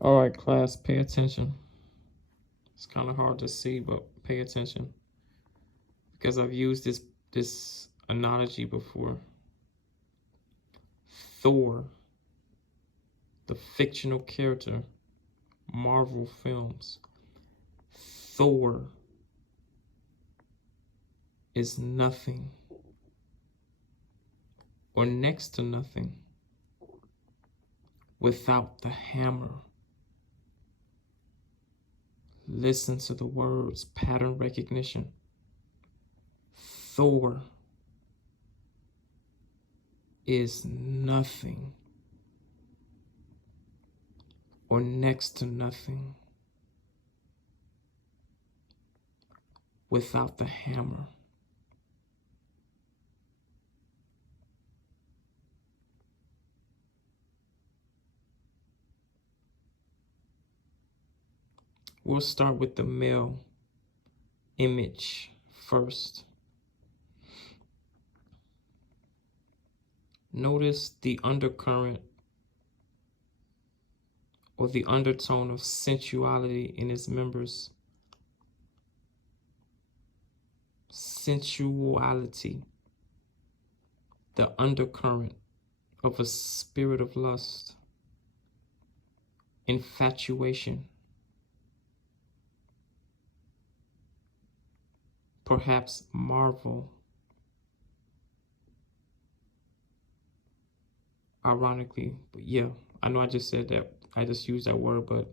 All right, class, pay attention. It's kind of hard to see, but pay attention because I've used this analogy before. Thor, the fictional character, Marvel films. Thor is nothing or next to nothing without the hammer. Listen to the words, pattern recognition. Thor is nothing or next to nothing without the hammer. We'll start with the male image first. Notice the undercurrent or the undertone of sensuality in his members. Sensuality, the undercurrent of a spirit of lust, infatuation, perhaps marvel. Ironically, but yeah, I know I just said that, I just used that word, but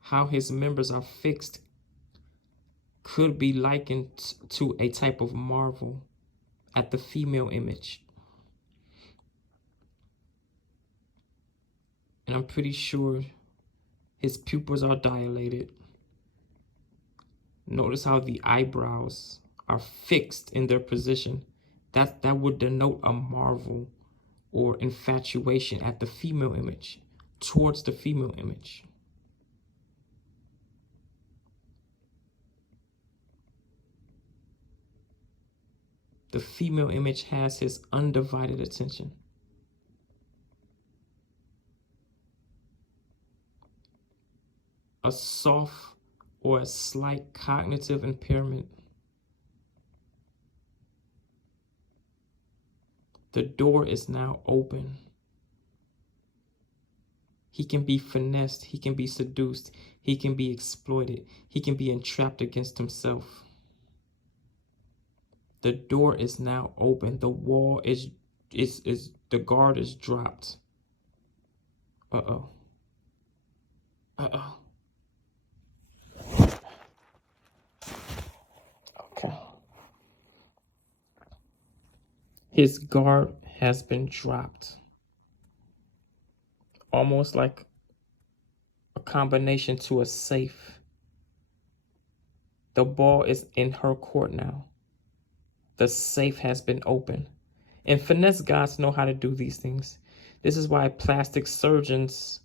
how his members are fixed could be likened to a type of marvel at the female image. And I'm pretty sure his pupils are dilated. Notice how the eyebrows are fixed in their position. That would denote a marvel or infatuation at the female image, towards the female image. The female image has his undivided attention. A soft or a slight cognitive impairment. The door is now open. He can be finessed, he can be seduced, he can be exploited, he can be entrapped against himself. The door is now open. The wall is the guard is dropped. Uh-oh. Uh-oh. Okay. His guard has been dropped. Almost like a combination to a safe. The ball is in her court now. The safe has been opened. And finesse gods know how to do these things. This is why plastic surgeons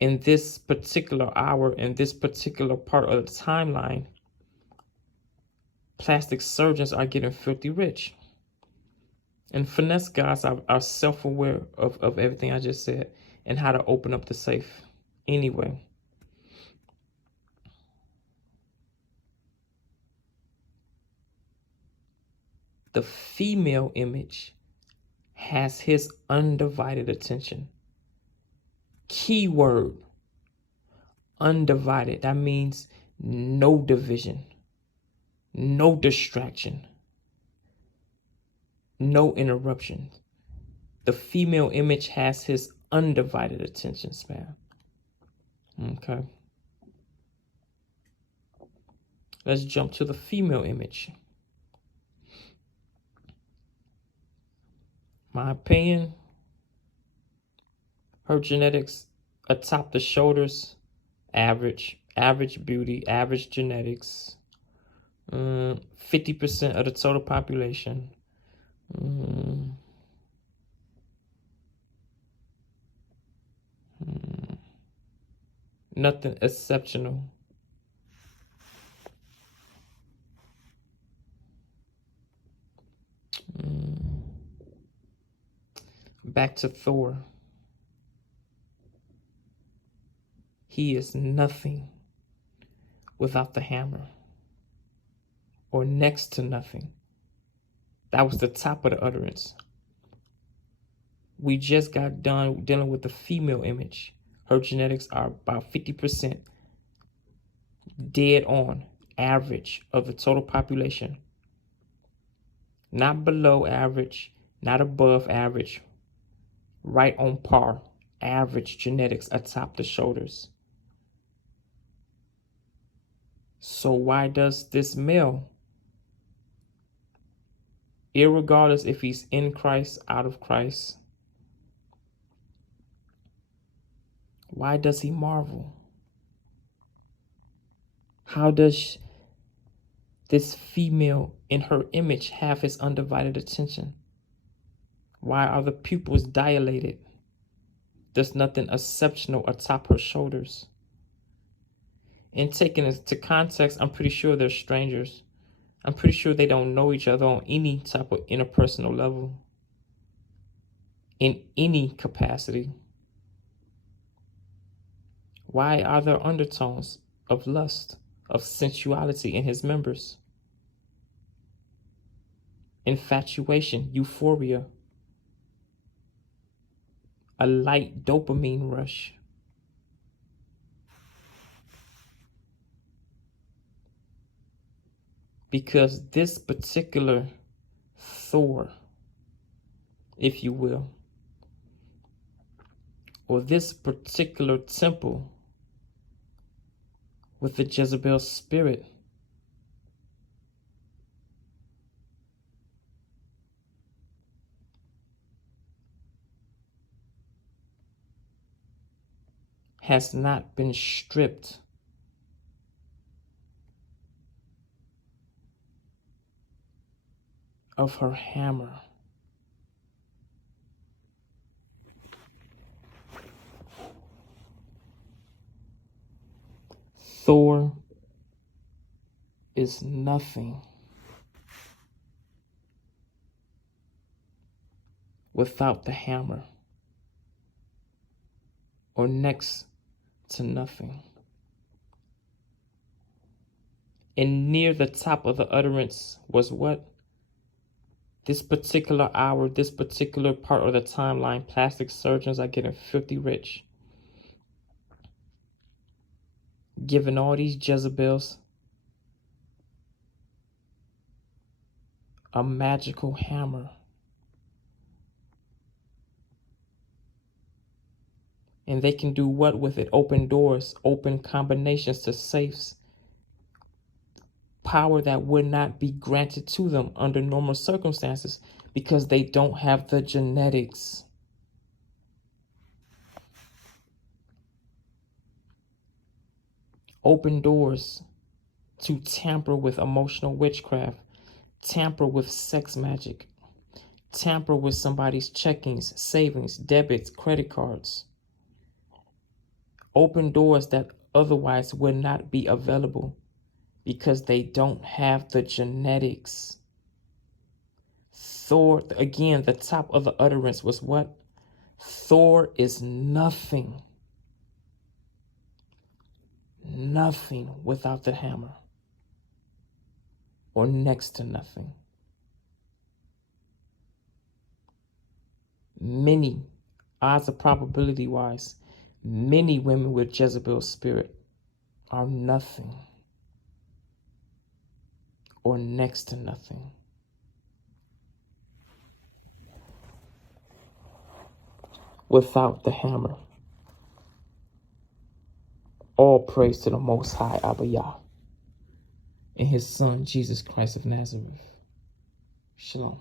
in this particular hour, in this particular part of the timeline, plastic surgeons are getting filthy rich. And finesse guys are self-aware of everything I just said and how to open up the safe. Anyway. The female image has his undivided attention. Keyword, undivided. That means no division, no distraction, no interruption. The female image has his undivided attention span. Okay. Let's jump to the female image. My opinion, her genetics atop the shoulders, average beauty, average genetics, 50% of the total population. Nothing exceptional. Back to Thor. He is nothing without the hammer, or next to nothing. That was the top of the utterance. We just got done dealing with the female image. Her genetics are about 50% dead on average of the total population. Not below average, not above average, right on par. Average genetics atop the shoulders. So why does this male, irregardless if he's in Christ, out of Christ, why does he marvel? How does this female in her image have his undivided attention? Why are the pupils dilated? There's nothing exceptional atop her shoulders. And taking it to context, I'm pretty sure they're strangers. I'm pretty sure they don't know each other on any type of interpersonal level, in any capacity. Why are there undertones of lust, of sensuality in his members? Infatuation, euphoria, a light dopamine rush. Because this particular Thor, if you will, or this particular temple with the Jezebel spirit, has not been stripped of her hammer. Thor is nothing without the hammer, or next to nothing. And near the top of the utterance was what? This particular hour, this particular part of the timeline, plastic surgeons are getting filthy rich. Giving all these Jezebels a magical hammer. And they can do what with it? Open doors, open combinations to safes. Power that would not be granted to them under normal circumstances because they don't have the genetics. Open doors to tamper with emotional witchcraft, tamper with sex magic, tamper with somebody's checkings, savings, debits, credit cards. Open doors that otherwise would not be available because they don't have the genetics. Thor, again, the top of the utterance was what? Thor is nothing. Nothing without the hammer, or next to nothing. Many, odds of probability wise, many women with Jezebel's spirit are nothing, or next to nothing. Without the hammer. All praise to the Most High Abba Yah and his Son, Jesus Christ of Nazareth. Shalom.